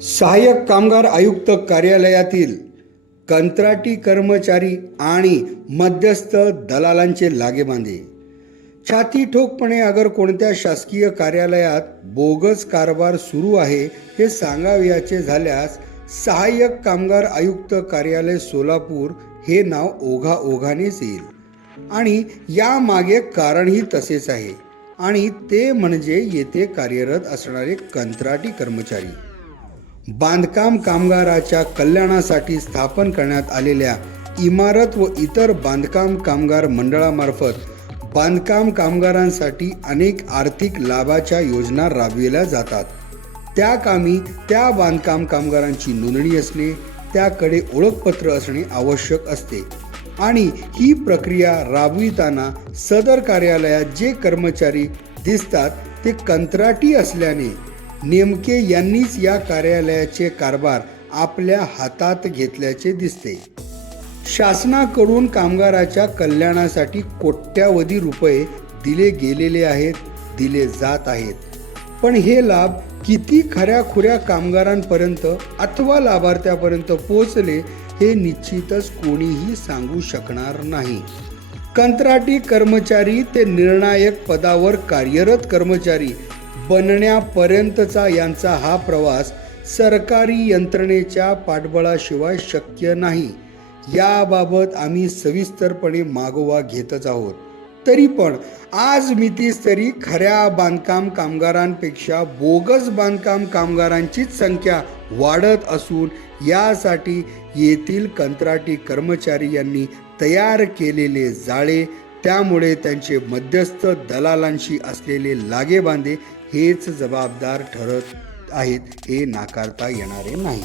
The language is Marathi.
सहाय्यक कामगार आयुक्त कार्यालयातील कंत्राटी कर्मचारी आणि मध्यस्थ दलालांचे लागेबांधे। छाती ठोकपणे अगर कोणत्या शासकीय कार्यालयात बोगस कारभार सुरू आहे हे सांगावयाचे झाल्यास सहाय्यक कामगार आयुक्त कार्यालय सोलापूर हे नाव ओघानेच येईल आणि या मागे कारणही तसेच आहे आणि ते म्हणजे येथे कार्यरत असणारे कंत्राटी कर्मचारी। बांधकाम कामगाराच्या कल्याणासाठी स्थापन करण्यात आलेल्या इमारत व इतर बांधकाम कामगार मंडळामार्फत बांधकाम कामगारांसाठी अनेक आर्थिक लाभाच्या योजना राबविल्या जातात। त्या कामी त्या बांधकाम कामगारांची नोंदणी असणे, त्याकडे ओळखपत्र असणे आवश्यक असते आणि ही प्रक्रिया राबविताना सदर कार्यालयात जे कर्मचारी दिसतात ते कंत्राटी असल्याने नेमके यांनीच या कार्यालयाचे कारभार आपल्या हातात घेतल्याचे दिसते। शासनाकडून कामगाराच्या कल्याणासाठी कोट्यावधी रुपये दिले गेलेले आहेत, दिले जात आहेत, पण हे लाभ किती खऱ्याखुऱ्या कामगारांपर्यंत अथवा लाभार्थ्यापर्यंत पोहोचले हे निश्चितच कोणीही सांगू शकणार नाही। कंत्राटी कर्मचारी ते निर्णायक पदावर कार्यरत कर्मचारी बनण्यापर्यंतचा यांचा हा प्रवास सरकारी यंत्रणेच्या पाठबळाशिवाय शक्य नाही। याबाबत आम्ही सविस्तरपणे मागोवा घेतच आहोत। तरी पण आज मितीस तरी खऱ्या बांधकाम कामगारांपेक्षा बोगस बांधकाम कामगारांचीच संख्या वाढत असून यासाठी येथील कंत्राटी कर्मचारी यांनी तयार केलेले जाळे, त्यामुळे त्यांचे मध्यस्थ दलालांशी असलेले लागेबांधे हेच जबाबदार ठरत आहेत, हे नाकारता येणारे नाही।